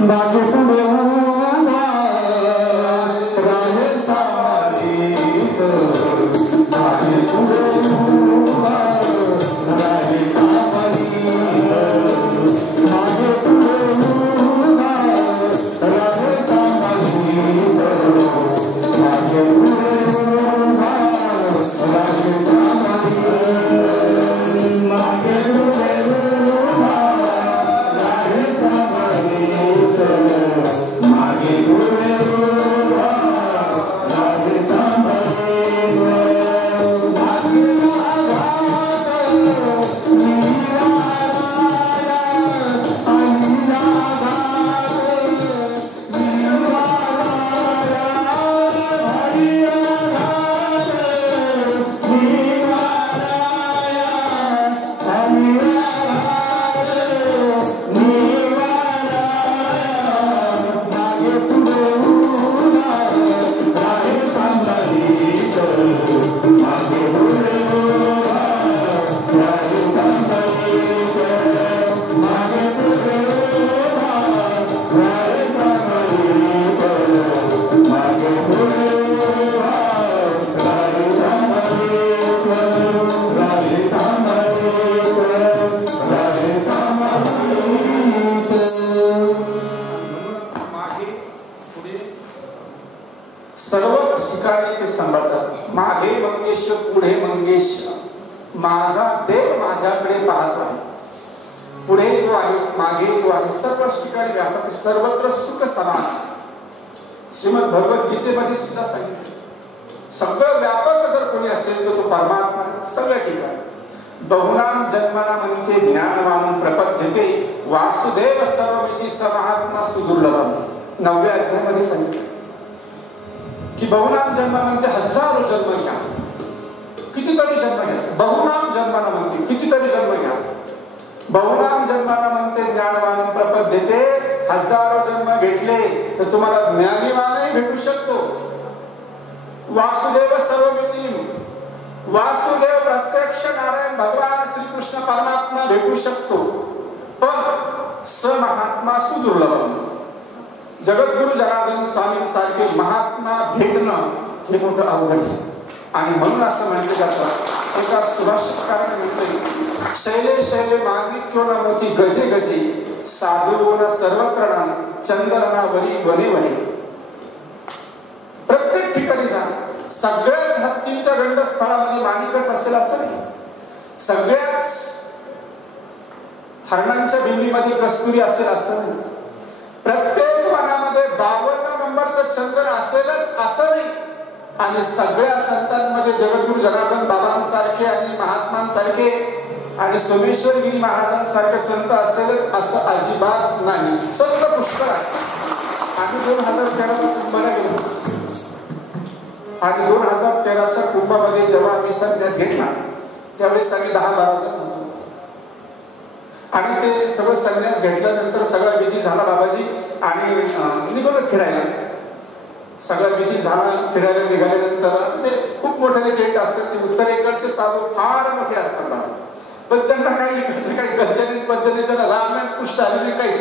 मागे पुढे राहे सामाजिक, मागे पुढे राहे सामाजिक, मागे पुढे राहे सामाजिक, मागे पुढे राहे सामाजिक, मागे पुढे राहे सामाजिक, मागे पुढे राहे सामाजिक, मागे आघात निराळा आणि आघात निराळा हरी आघात निराळा आणि आघात निराळा मागे पुढे राहे सामाजिक, मागे पुढे राहे सामाजिक, मागे पुढे राहे सामाजिक, मागे पुढे राहे सामाजिक, राहे सामाजिक, राहे सामाजिक. मागे पुढे सर्वच ठिकाणी ते सांभाळतात. मागे मंगेश पुढे मंगेश, माझा देव माझ्याकडे पाहतो आहे. पुढे तो आहे, मागे तो आहे, सर्वच ठिकाणी व्यापक आहे. सर्वत्र सुख समान. श्रीमद भगवद्गीतेमध्ये सुद्धा सांगितलं सगळं व्यापक जर कोणी असेल तर तो परमात्मा सगळ्या ठिकाणी. बहुनाम जन्माना म्हणते ज्ञानवान प्रपद्यते वासुदेव सर्वमिती स महात्मा सुदुर्लभम. 9व्या अध्यायामध्ये सांगितलं की बहुनाम जन्म म्हणते हजारो जन्म घ्या, कितीतरी जन्म घ्या. बहुनाम जन्माना म्हणते कितीतरी जन्म घ्या. बहुनाम जन्माना म्हणते ज्ञानवान प्रपद्यते, हजारो जन्म घेतले तर तुम्हाला ज्ञानीवानही भेटू शकतो. वासुदेव सर्वमिती, वासुदेव प्रत्यक्ष नारायण भगवान श्रीकृष्ण परमात्मा भेटू शकतो. पण स महात्मा सुदुर्लभ. जगद्गुरु जनार्दन स्वामी सारखे महात्मा भेटणं हे मोठं अवघड आहे. आणि म्हणून असं म्हटलं जातं, एका सुभाषितकाराने म्हटलंय, शैले शैले माणिक्यो न मोती गजे गजे, साधू न सर्वत्र नाम चंद्रना वरी वने वने. प्रत्येक ठिकाणी जा, सगळ्याच हत्तींच्या गंडस्थळामध्ये माणिकच असेल असं नाही, सगळ्याच हरणांच्या बिंबीमध्ये कस्तुरी असेल असं नाही, प्रत्येक वनामध्ये 52 नंबरचं चंद्र असेलच असं नाही. आणि सगळ्या संतांमध्ये जगद्गुरु जनार्दन बाबांसारखे आणि महात्मांसारखे आणि सोमेश्वरगिरी महाराजांसारखे संत असेलच असं अजिबात नाही. संत पुष्कळ आहेत. आम्ही 2013 कुंभाला गेलो आणि 2013च्या कुंभामध्ये जेव्हा आम्ही संन्यास घेतला त्यावेळेस आम्ही 10-12 जण होतो. आणि ते सगळं संन्यास घेतल्यानंतर सगळा विधी झाला बाबाजी आणि निघालो फिरायला. सगळा विधी झाला, फिरायला निघाल्यानंतर ते खूप मोठे टेंट असतात. ते उत्तरेकडचे साधू फार मोठे असतात बाबा, पण त्यांना काही इकडचे काही गद्याने पद्धतीने त्यांना रामनाथ कृष्ण आलेले काहीच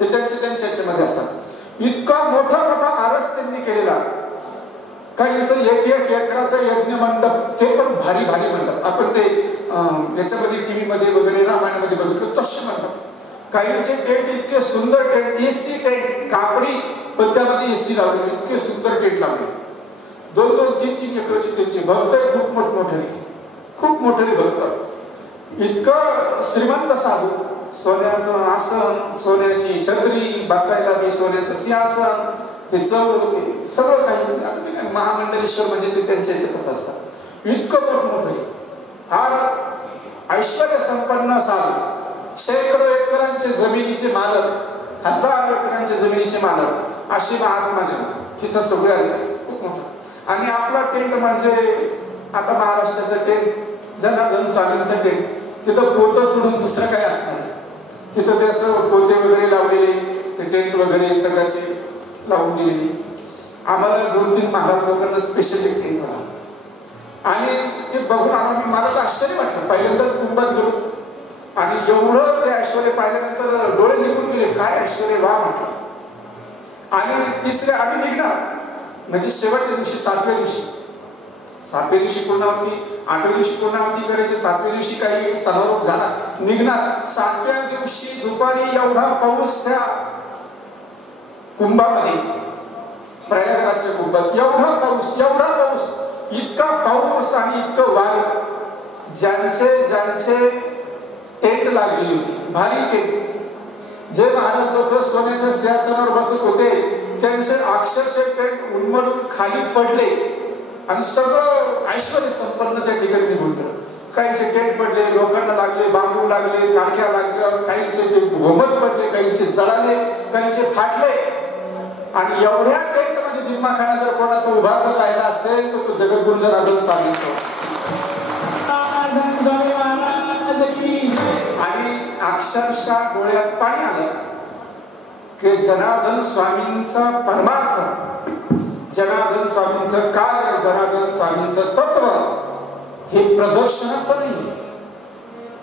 ते त्यांच्या याच्यामध्ये असतात. इतका मोठा मोठा आरस त्यांनी केलेला. काहींचं 1-1 एकराचं यज्ञ मंडप, ते पण भारी भारी मंडप. आपण ते याच्यामध्ये टीव्ही मध्ये वगैरे रामायणामध्ये बघितलं तसे मंडप. काहींचे टेंट इतके सुंदर टेंट, एसी टेंट, कापडी पण त्यामध्ये एसी लावले, इतके सुंदर टेंट लावले. 2-2, 3-3 एकरचे त्यांचे भक्त खूप मोठमोठे, खूप मोठे भक्त, इतकं श्रीमंत साधू. सोन्याचं आसन, सोन्याची छत्री, बसायला बी सोन्याचं सिंहासन, ते चौर होते, सगळं काही. आता ते काय महामंडलेश्वर म्हणजे ते त्यांच्या याच्यातच असतात. इतकं मोठमोठे फार ऐश्वर्य संपन्न साधू, शेकडो एकरांचे जमिनीचे मालक, 1000 एकरांचे जमिनीचे मालक, अशी महात्माजी तिथं सगळे आले. खूप मोठा. आणि आपला टेंट म्हणजे आता महाराष्ट्राचं टेंट, जनार्दन स्वामींचं टेंट, तिथं पोतं सोडून दुसरं काही असणार. तिथं ते असं पोते वगैरे लावलेले, ते टेंट वगैरे सगळं असे लावून दिलेली. आम्हाला 2-3 महाराज लोकांना स्पेशल एक टेंट बनवला. आणि ते बघून आता मला तर आश्चर्य वाटलं. पहिल्यांदाच कुंभात गेलो आणि एवढं ते ऐश्वर्य पाहिल्यानंतर डोळे निघून गेले. काय ऐश्वर्य, वा म्हटलं. आणि तिसऱ्या आम्ही निघणार म्हणजे शेवटच्या दिवशी, 7व्या दिवशी पूर्णावती, 8व्या दिवशी पूर्णावती करायची, 7व्या दिवशी काही समारोप झाला, निघणार. 7व्या दिवशी दुपारी एवढा पाऊस त्या कुंभामध्ये, प्रयागराजच्या कुंभात एवढा पाऊस, इतका पाऊस आणि इतकं वारं. ज्यांचे टेंट लागलेली होती, भारी टेंट, जे महाराज लोक सोन्याच्या सिंहासनावर बसत होते, त्यांचे अक्षरशः टेंट उन्मळून खाली पडले आणि सगळं ऐश्वर्य संपन्न त्या ठिकाणी निघून गेलं. काहींचे टेंट पडले, लोकांना लागले, बांबू लागले, काडक्या लागल्या, काहींचे ते घोमट पडले, काहींचे जळाले, काहींचे फाटले. आणि एवढ्या टेंट मध्ये दिमाखाना जर कोणाचा उभा जर राहिला असेल तर तो जगद्गुरू जनार्दन स्वामींचा. आणि अक्षरशः डोळ्यात पाणी आलं की जनार्दन स्वामींचा परमार्थ, जनार्दन स्वामींचं कार्य, जनार्दन स्वामींचं तत्व हे प्रदर्शनाचं नाही,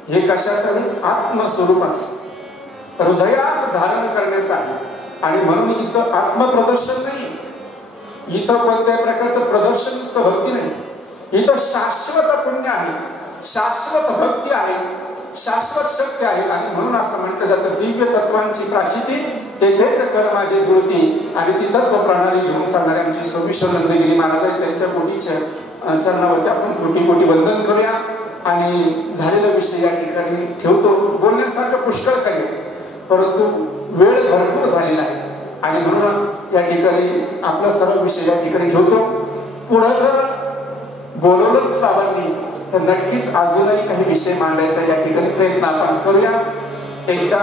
हे कशाचं नाही, आत्मस्वरूपाचं, हृदयात धारण करण्याचं आहे. आणि म्हणून इथं आत्मप्रदर्शन नाही, इथं कोणत्याही प्रकारचं प्रदर्शन भक्ती नाही. इथं शाश्वत पुण्य आहे, शाश्वत भक्ती आहे, शाश्वत शक्ती आहे. आणि म्हणून असं म्हटलं जातं, दिव्य तत्वांची प्राचिती तेथेच कर माझी जुळती. आणि ती तत्व प्रणाली घेऊन सांगणारे आमचे सोमेश्वर नंदगिरी महाराज आहेत, त्यांच्या कोटीच्या चरणावरती आपण कोटी कोटी वंदन करूया. आणि झालेला विषय या ठिकाणी ठेवतो. बोलण्यासारखं पुष्कळ काही, परंतु वेळ भरपूर झालेला आहे आणि म्हणून या ठिकाणी आपला सर्व विषय या ठिकाणी ठेवतो. पुढं जर बोलवलंच बाबांनी तर नक्कीच अजूनही काही विषय मांडायचा या ठिकाणी प्रयत्न आपण करूया. एकदा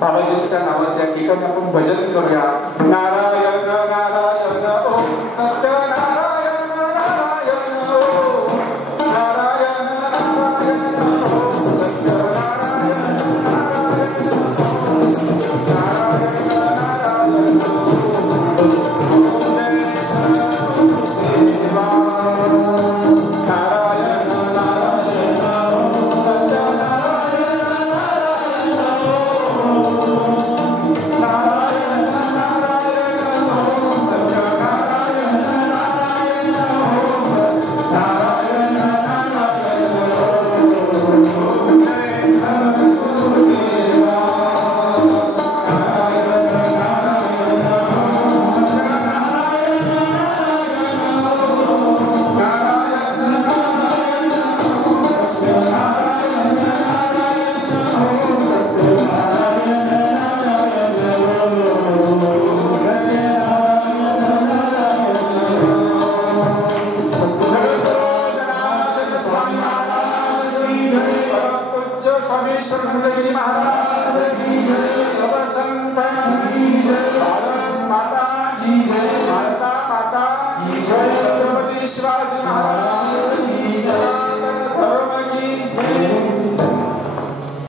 बाबाजींच्या नावाचं या ठिकाणी आपण भजन करूया. नारायण नारायण ओम सत्यनारायण नारायण ओम नारायण नारायण ओम सत्यनारायण नारायण नारायण शिवाजी महाराज